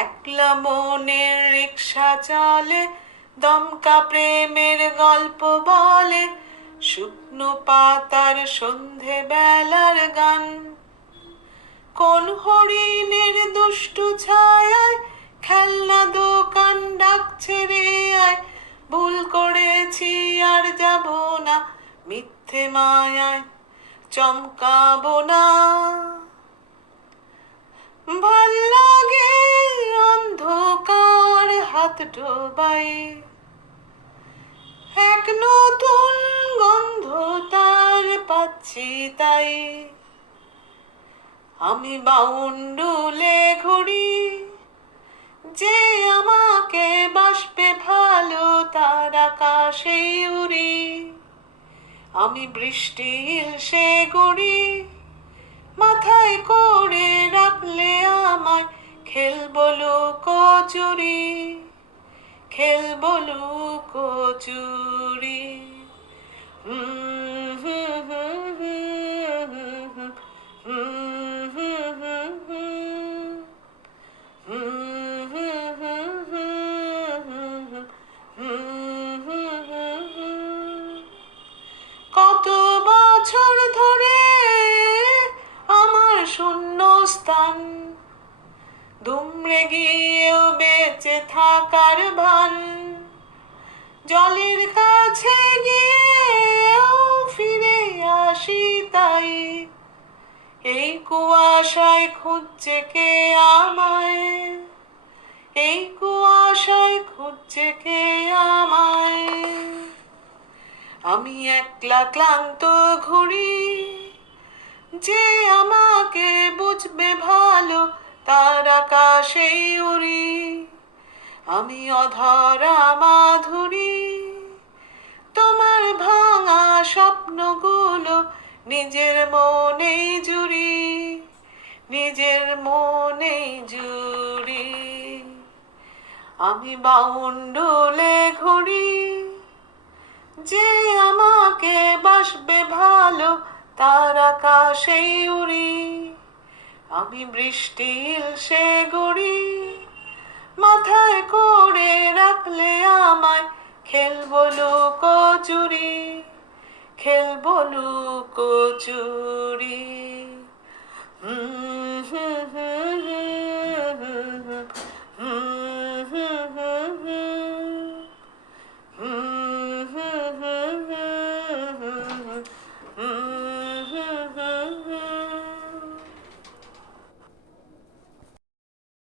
একলা মনের রিক্সা চলে, দমকা প্রেমের গল্প বলে, শুকনো পাতার সন্ধে বেলার গান। কোন হরিণের দুষ্টু ছায়ায় খেলনা দোকান ডাকছে রে আয়, ভুল করেছি আর যাব না মিথ্যে মায়ায়, চমকাবো না। ভাল লাগে অন্ধকার হাত ডোবাই, এক নতুন গন্ধ তার পাচ্ছি তাই। আমি বাউন্ডুলে ঘুরি, যে আমাকে বাসবে ভালো তার আকাশে উড়ি। আমি বৃষ্টি সে গড়ি, মাথায় করে রাখলে আমায় খেলবো লুকোচুরি, খেলবো লুকোচুরি। কত বছর ধরে আমার শূন্যস্থান, দুমড়ে গিয়েও বেঁচে থাকার ভান। জলের কাছে গিয়েও ফিরে আসি তাই, এই কুয়াশায় খুঁজছে কে আমায়, এই কুয়াশায় খুঁজছে কে আমায়। আমি একলা ক্লান্ত ঘুরি, যে আমাকে বুঝবে ভালো তার আকাশেই উড়ি। আমি অধরা মাধুরী, তোমার ভাঙা স্বপ্নগুলো নিজের মনেই জুড়ি, নিজের মনেই জুড়ি। আমি বাউন্ডুলে ঘুরি, যে আমাকে বাসবে ভালো তার আকাশেই উড়ি। আমি বৃষ্টির সে গড়ি, মাথায় করে রাখলে আমায় খেলবো লুকোচুরি, খেলবো লুকোচুরি।